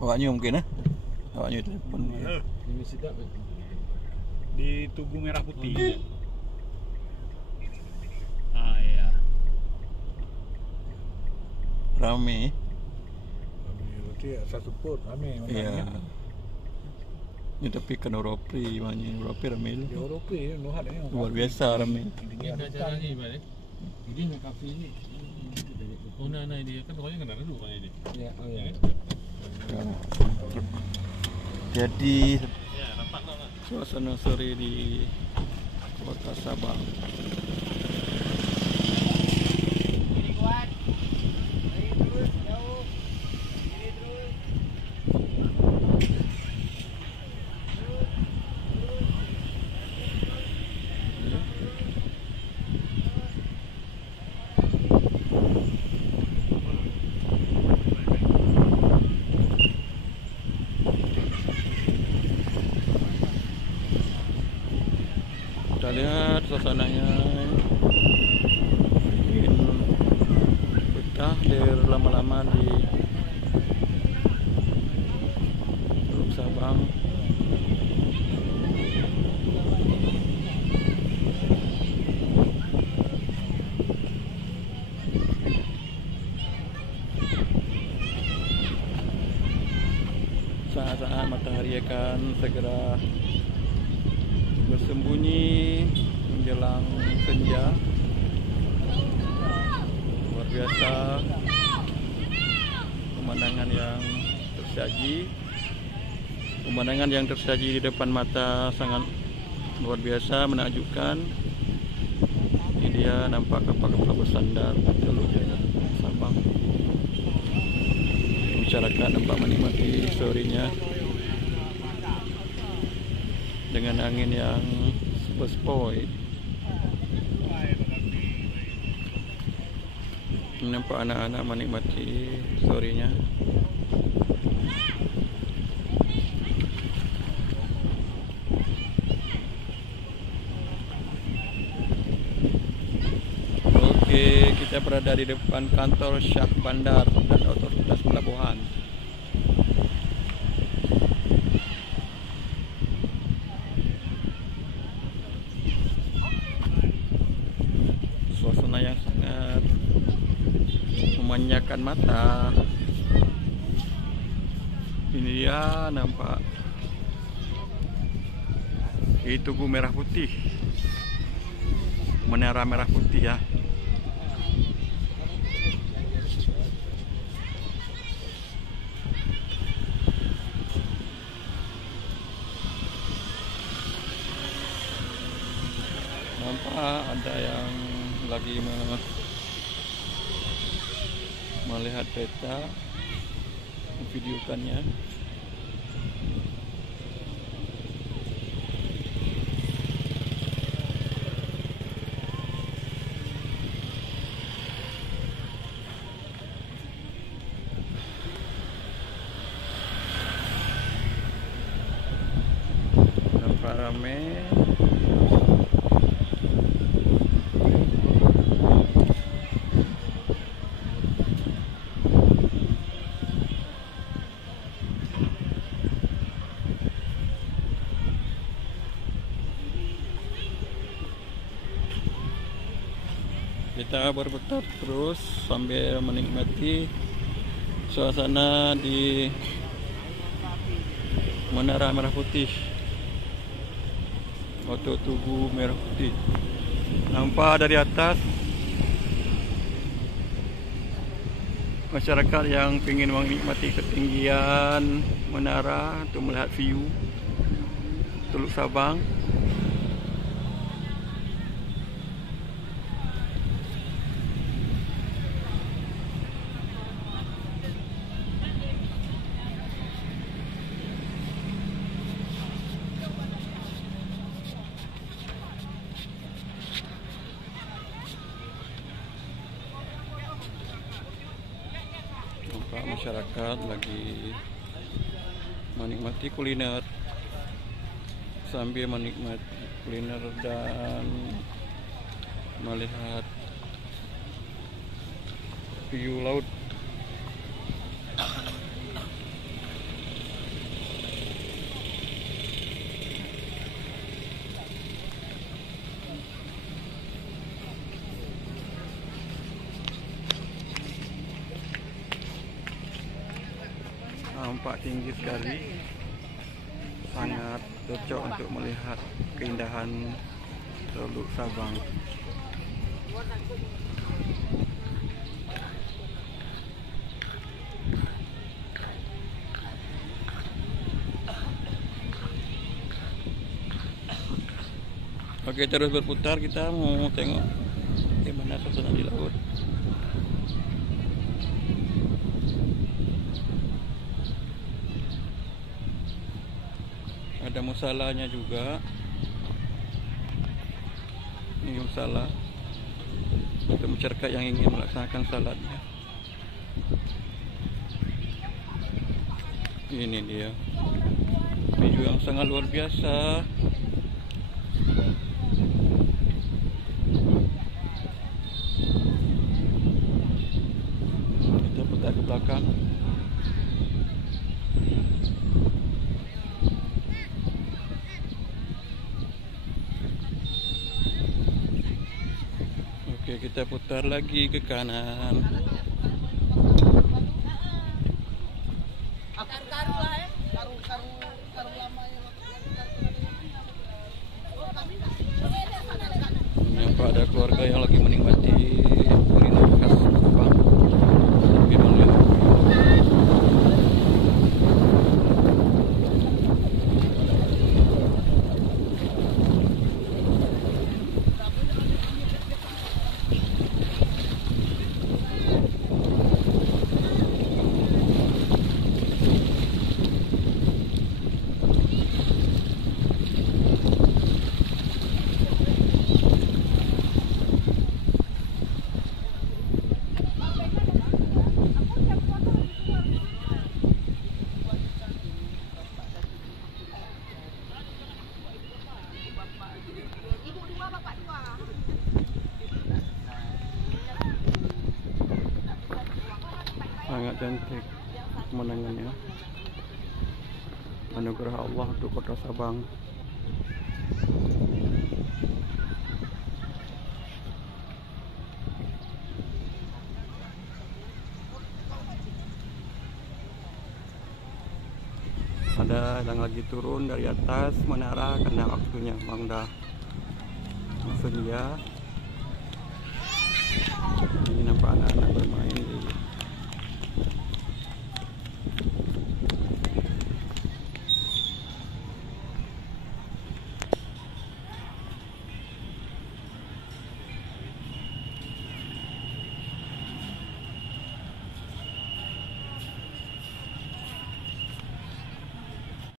Awaknya mungkin awaknya telepon. Ini sedap Di Tugu Merah Putih. Iya. Rame. Berarti saya support rame. Iya. Ini tapi kan Europri, banyak Europri rame lu. Di Eropa ya, nuhat ni. Luar biasa rame. Ini acara ni balik. Ini nak kafe ni. Oh nak dia kan orangnya kena dulu kan dia. Ya, oh ya. Jadi Ya, nampak tak? suasana sore di Kota Sabang. Kita lihat suasananya bikin betah dari lama-lama di Teluk Sabang. Saat-saat matahari akan segera bersembunyi menjelang senja. Luar biasa pemandangan yang tersaji di depan mata, sangat luar biasa, menakjubkan. Ini dia nampak kapal-kapal bersandar di Teluk Sabang. Masyarakat nampak menikmati sorenya dengan angin yang sepoi-sepoi. Nampak anak-anak menikmati sorenya. Oke, kita berada di depan kantor Syah Bandar dan Otoritas Pelabuhan. Suasana yang sangat memanjakan mata. Ini dia nampak di Tugu Merah Putih, Menara Merah Putih ya. Nampak ada yang lagi melihat peta, memvideokannya. Nampak ramai. Kita berputar terus sambil menikmati suasana di Menara Merah Putih atau Tugu Merah Putih. Nampak dari atas masyarakat yang ingin menikmati ketinggian menara untuk melihat view Teluk Sabang. Nampak masyarakat lagi menikmati kuliner, sambil menikmati kuliner dan melihat view laut. nampak tinggi sekali, sangat cocok untuk melihat keindahan Teluk Sabang. Oke, terus berputar, kita mau tengok gimana suasana di laut. Ada musalanya juga. Ini musala untuk masyarakat yang ingin melaksanakan salatnya. Ini dia, view yang sangat luar biasa. Kita putar ke belakang. Oke, kita putar lagi ke kanan. Nampak ada keluarga yang lagi menikmati kuliner khas Sabang. Sambil melihat. Sangat cantik pemandangannya. Anugerah Allah untuk Kota Sabang. Ada yang lagi turun dari atas menara karena waktunya memang dah senja. Ini nampak anak-anak bermain.